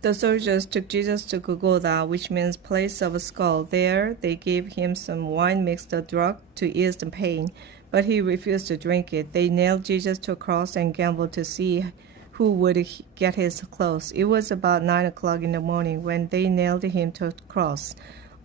The soldiers took Jesus to Golgotha, which means place of a skull. There they gave him some wine mixed with drug to ease the pain, but he refused to drink it. They nailed Jesus to a cross and gambled to see who would get his clothes. It was about 9 o'clock in the morning when they nailed him to a cross.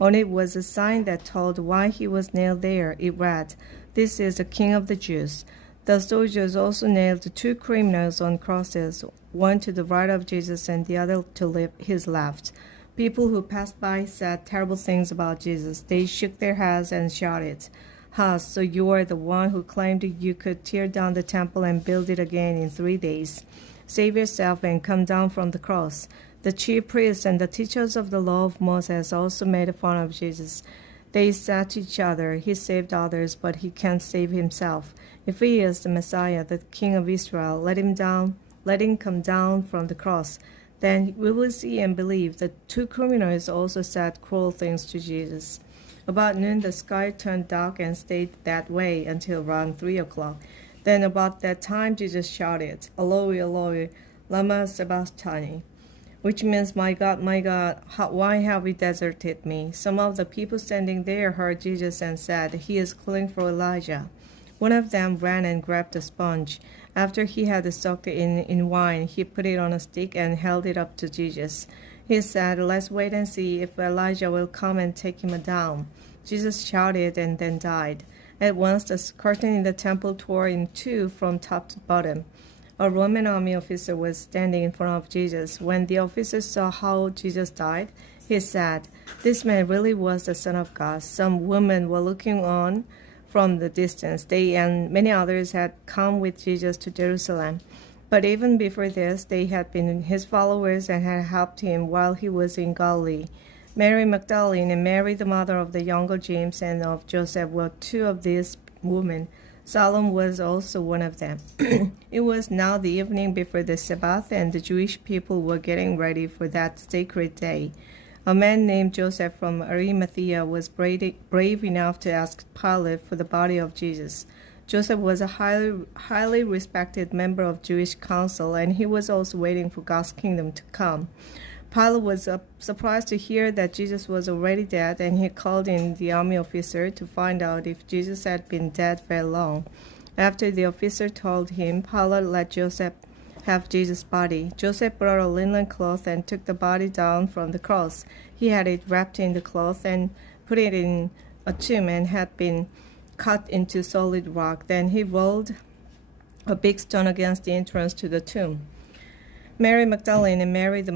On it was a sign that told why he was nailed there. It read, "This is the King of the Jews." The soldiers also nailed 2 criminals on crosses, one to the right of Jesus and the other to his left. People who passed by said terrible things about Jesus. They shook their heads and shouted, "Ha, so you are the one who claimed you could tear down the temple and build it again in 3 days. Save yourself and come down from the cross." The chief priests and the teachers of the law of Moses also made fun of Jesus. They said to each other, "He saved others, but he can't save himself. If he is the Messiah, the King of Israel, let him come down from the cross. Then we will see and believe." The 2 criminals also said cruel things to Jesus. About noon, the sky turned dark and stayed that way until around 3 o'clock. Then about that time, Jesus shouted, "Eloi, Eloi, lama sabachthani," which means, my God, why have you deserted me?" Some of the people standing there heard Jesus and said, "He is calling for Elijah." One of them ran and grabbed a sponge. After he had soaked it in wine, he put it on a stick and held it up to Jesus. He said, "Let's wait and see if Elijah will come and take him down." Jesus shouted and then died. At once the curtain in the temple tore in two from top to bottom. A Roman army officer was standing in front of Jesus. When the officer saw how Jesus died, he said, "This man really was the Son of God." Some women were looking on from the distance. They and many others had come with Jesus to Jerusalem. But even before this, they had been his followers and had helped him while he was in Galilee. Mary Magdalene and Mary, the mother of the younger James and of Joseph, were two of these women. Salome was also one of them. It was now the evening before the Sabbath, and the Jewish people were getting ready for that sacred day. A man named Joseph from Arimathea was brave enough to ask Pilate for the body of Jesus. Joseph was a highly respected member of Jewish council, and he was also waiting for God's kingdom to come. Pilate was surprised to hear that Jesus was already dead, and he called in the army officer to find out if Jesus had been dead very long. After the officer told him, Pilate let Joseph have Jesus' body. Joseph brought a linen cloth and took the body down from the cross. He had it wrapped in the cloth and put it in a tomb and had been cut into solid rock. Then he rolled a big stone against the entrance to the tomb. Mary Magdalene and Mary, the